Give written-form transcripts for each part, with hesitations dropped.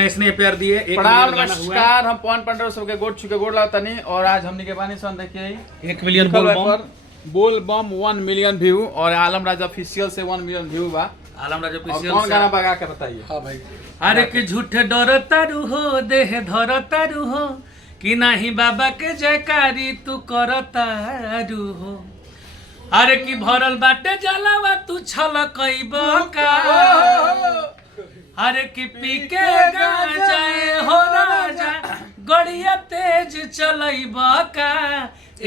इसने प्यार दिए। प्रणाम नमस्कार, हम पवन पंडर सबके गोड़ छुके गोड़ लगतनी। और आज हमनी के बानी सन देखिए 1 मिलियन बोल बम 1 मिलियन व्यू और आलम राज ऑफिशियल से 1 मिलियन व्यू बा। आलम राज ऑफिशियल कौन गाना बगा के बताइए। हाँ भाई, अरे कि झूठे डरतारू हो देह धरतारू हो कि नाही बाबा के जयकारी तू करतारू हो। अरे कि भरल बाटे जलावा तू छलकइब का। अरे कि पी के गांजाए हो राजा गड़िया तेज चलइब का।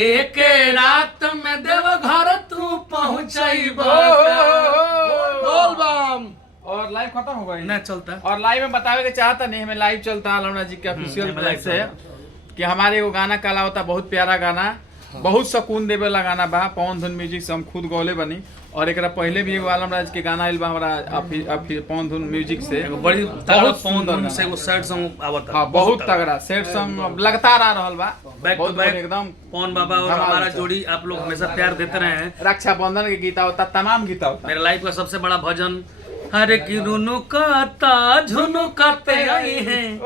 एक रात में देव घर तू पहुंचइब बोल बम। और लाइव खत्म हो गई ना चलता। और लाइव में बतावे के चाहता नहीं, हमें लाइव चलता आलम राज जी के ऑफिशियल लाइव से कि हमारे वो गाना काला होता, बहुत प्यारा गाना, बहुत सुकून देवे वाला गाना बा। पवन धुन म्यूजिक से हम खुद गौले बनी। और एक पहले भी एगो आलम राज के गाना आइल बा हमारा पवन धुन म्यूजिक से, बड़ी बहुत पवन धुन से वो सैड सॉन्ग आवता। हाँ, बहुत तगड़ा सैड सॉन्ग लगातार आ रहल बा, बैक टू बैक एकदम। पवन बाबा और हमारा जोड़ी आप लोग हमेशा प्यार देते रहे हैं। रक्षाबंधन के गीता होता, तमाम गीता होता। मेरे लाइफ का सबसे बड़ा भजन हरे कि रुनु कहता झुनु कहते आई हैं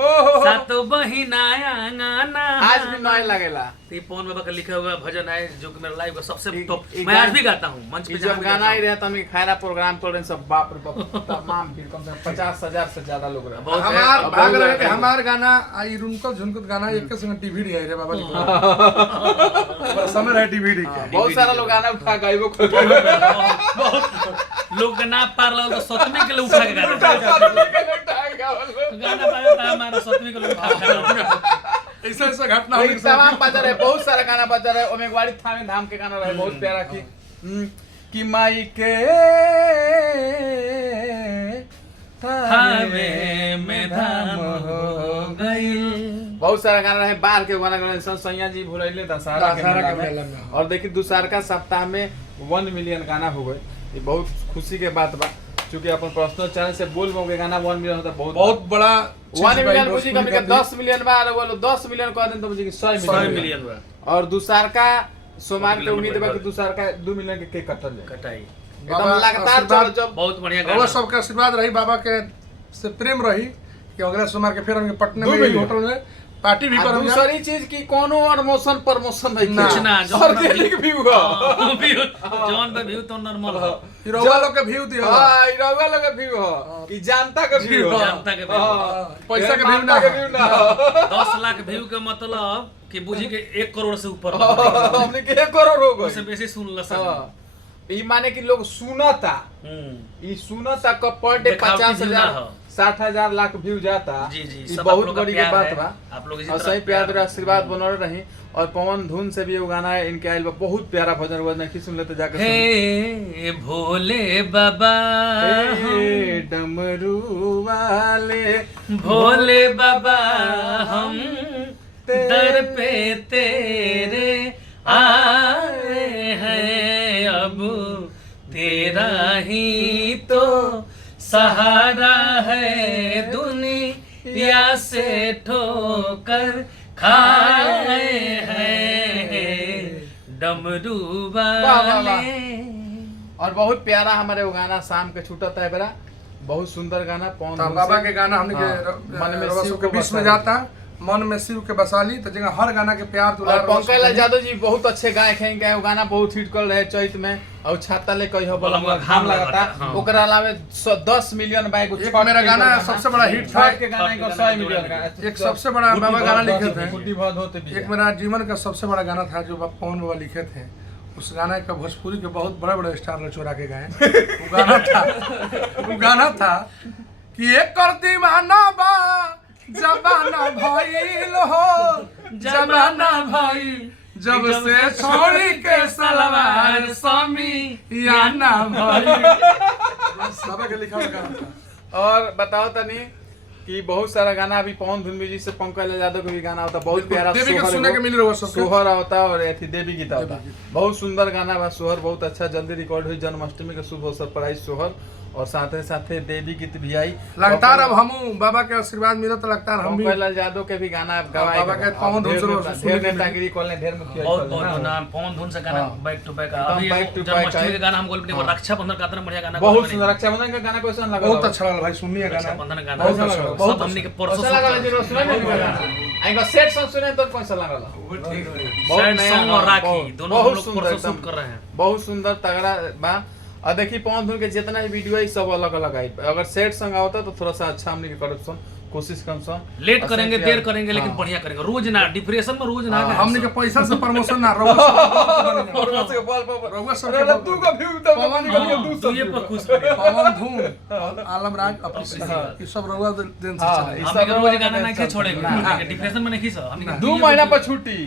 सात बहिना आंगना। आज भी नया लगेला। ये पवन बाबा का लिखा हुआ भजन है जो कि मेरे लाइफ का सबसे टॉप। मैं आज भी गाता हूँ मंच पे जब गाना ही रहता हम खायरा प्रोग्राम कर रहे सब, बाप रे बाप, तमाम भीड़, कम से कम 50,000 से ज्यादा लोग रहे। बहुत हमार भाग रहे कि हमार गाना आई रुनकल झुनकल गाना एक संग डीवीडी है रे बाबा जी को समय रहे डीवीडी के। बहुत सारा लोग गाना उठा गाइबो कर बहुत लोग ना पार लगल तो सतमी के लिए उठा के गाना पाया था हमारा सतमी के लिए उठा के ऐसा ऐसा घटना होने के तमाम बजा रहे, बहुत सारा गाना बजा रहे। ओमे वाली थामे धाम के गाना रहे, बहुत प्यारा कि माई के थावे में धाम हो गई। बहुत सारा गाना रहे। बाहर के गाना गए सैया जी भुलैले दशहरा के मेला में। और देखिए दूसरा सप्ताह में 1 मिलियन गाना हो गए। ये बहुत खुशी के बात बा, क्योंकि अपन पर्सनल चैनल से बोल बम के गाना 1 मिलियन होता, बहुत बड़ा 1 मिलियन बुझी कम के 10 मिलियन बा। और बोलो 10 मिलियन कह देन तो बुझी 100 मिलियन बा। और दूसरा का सोमवार के उम्मीद बा कि दूसरा का 2 मिलियन के केक कटल जाए, कटाई एकदम लगातार चल। जब बहुत बढ़िया बाबा गाना सबका आशीर्वाद रही, बाबा के से प्रेम रही कि अगला सोमवार के फिर हमके पटना में मिलियन। होटल में पार्टी भी करूंगा। दूसरी चीज की कोनो प्रमोशन नहीं कुछ ना, ऑर्गेनिक व्यू हो, जॉन पे व्यू तो नॉर्मल हो। हीरोवा लोग के व्यू दियो। हां इरवा लोग के व्यू हो कि जनता के व्यू हो, जनता के व्यू हो। पैसा के व्यू ना हो। 10 लाख व्यू के मतलब कि बुझी के 1 करोड़ से ऊपर हमने के 1 करोड़ हो उससे गए। बेसी सुन ल सब। ई माने कि लोग सुनता, ई सुनता का पर डे देखावटी 50,000 व्यू ना हो। 60,000 लाख व्यू जाता। जी जी, ई सब बहुत आप लोग का बड़ी प्यार बात है। बा। आप लोग इसी और तरह सही प्यार प्यार और आशीर्वाद बनल रही। और पवन धुन से भी वो गाना है इनके आइल बा, बहुत प्यारा भजन वजन की सुन लेते जाके। हे भोले बाबा हे डमरू वाले भोले बाबा हम दर पे तेरे आए हैं, अब तेरा ही तो सहारा है, दुनिया से ठोकर खाए हैं डमरू वाले। और बहुत प्यारा हमारे वो गाना शाम के छूटता है बेरा, बहुत सुंदर गाना। पवन धुन बाबा से। के गाना हमने हाँ, मन में शिव के बीच में जाता, मन में शिव के बसाली तो जगह हर गाना के प्यार दुलार। और पंकज लाल यादव जी बहुत अच्छे गायक हैं, इनका वो गाना बहुत हिट कर रहे चैत में। और छाता ले कहियो बलमुआ घाम लगाता। हाँ। ओकरा अलावा 10 मिलियन बाइक एक मेरा गाना सबसे बड़ा हिट था, के गाना इनको 100 मिलियन का। एक सबसे बड़ा बाबा गाना लिखे थे, गुड्डी बहुत होते भी। एक मेरा जीवन का सबसे बड़ा गाना था जो पवन बाबा लिखे थे। उस गाना का भोजपुरी के बहुत बड़े बड़े स्टार ने चुरा के गाए। वो गाना था कि एक कर दीवाना बा जमाना भइल हो, जमाना भइल जब से छोड़ी के सलवार स्वामी याना भइल। बाबा के लिखा हुआ गाना था। और बताओ तनी कि बहुत सारा गाना अभी पवन धुन म्यूजिक से पंकज यादव का भी गाना होता, बहुत प्यारा। देवी के सुनने के मिल रहा है सबके। सोहर होता और एथी देवी गीता होता, बहुत सुंदर गाना बा। सोहर बहुत अच्छा जल्दी रिकॉर्ड हुई जन्माष्टमी के शुभ अवसर पर आई सोहर। और साथे साथे देवी गीत भी आई लगातार अब हम बाबा के आशीर्वाद मिलो तो लगातार हम भी पंकज यादव के भी गाना गवाए बाबा के पवन धुन से ढेर नेतागिरी कॉल ने ढेर मुखिया बहुत बहुत नाम पवन धुन से गाना बैक टू बैक अभी back to back जन्माष्टमी के गाना हम बोल रहे रक्षाबंधन का इतना बढ़िया गाना बहुत सुंदर रक्षाबंधन का गाना कैसा लगा बहुत अच्छा लगा भाई सुनिए गाना रक्षाबंधन का बहुत गाना अच्छा लगा, सब बहुत हमनी के परसों कैसा लगा जी सुना नहीं आएगा सेट सॉन्ग सुने तो कैसा लगा सैड सॉन्ग और राखी दोनों हम लोग सुंदर परसों एकदम। शूट कर रहे हैं बहुत सुंदर तगड़ा बा और देखिए पवन धुन के जितना भी वीडियो है सब अलग अलग आई अगर सेट संग होता तो थोड़ा सा अच्छा हमने करप्शन कोशिश कम सा लेट करेंगे देर करेंगे लेकिन बढ़िया करेंगे रोज ना डिप्रेशन में रोज ना हमने के पैसा से प्रमोशन ना रहुआ रहुआ सब के तू का व्यू तो पवन तू ये पर खुश करेगा पवन धूम और आलम राज ऑफिशियल ये सब रहुआ दिन से चले हम के रोज गाना नहीं छोड़ेंगे डिप्रेशन में नहीं सब हम 2 महीना पर छुट्टी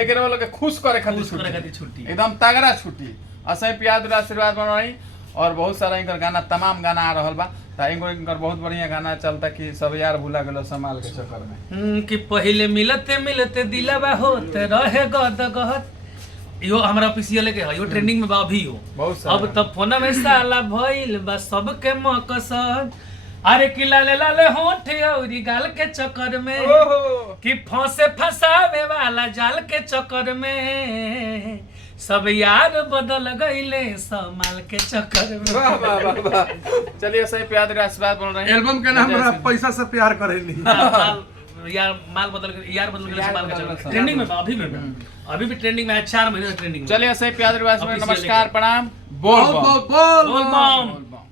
लेकिन वो लोग के खुश करे खातिर खुश करे खातिर छुट्टी एकदम तगड़ा छुट्टी असही प्यार आशीर्वाद बनाई और बहुत सारा इनकर गाना तमाम गाना आ रहल बा त इनकर बहुत बढ़िया गाना चलता कि सब यार भूला गेलो संभाल के चक्कर में कि पहले मिलते मिलते दिलवा होते रहे गद गहत यो हमरा ऑफिशियल के है यो ट्रेंडिंग में बा अभी हो बहुत सारा अब तब फोन में साला भइल बा सबके मकसद अरे कि लाले लाले होठ औरी गाल के चक्कर में कि फंसे फसावे वाला जाल के चक्कर में सब यार बदल गईले समाल के चक्कर में वाह वाह वाह वाह चलिए सही प्यार आशीर्वाद बन रहे हैं एल्बम के नाम रहा पैसा से प्यार करेली माल बदल गए समाल के चक्कर ट्रेंडिंग में बा, अभी भी ट्रेंडिंग में है 4 महीने से ट्रेंडिंग में चलिए सही प्यार Official नमस्कार प्रणाम बोल बहुत बम। बहुत बोल बोल बम।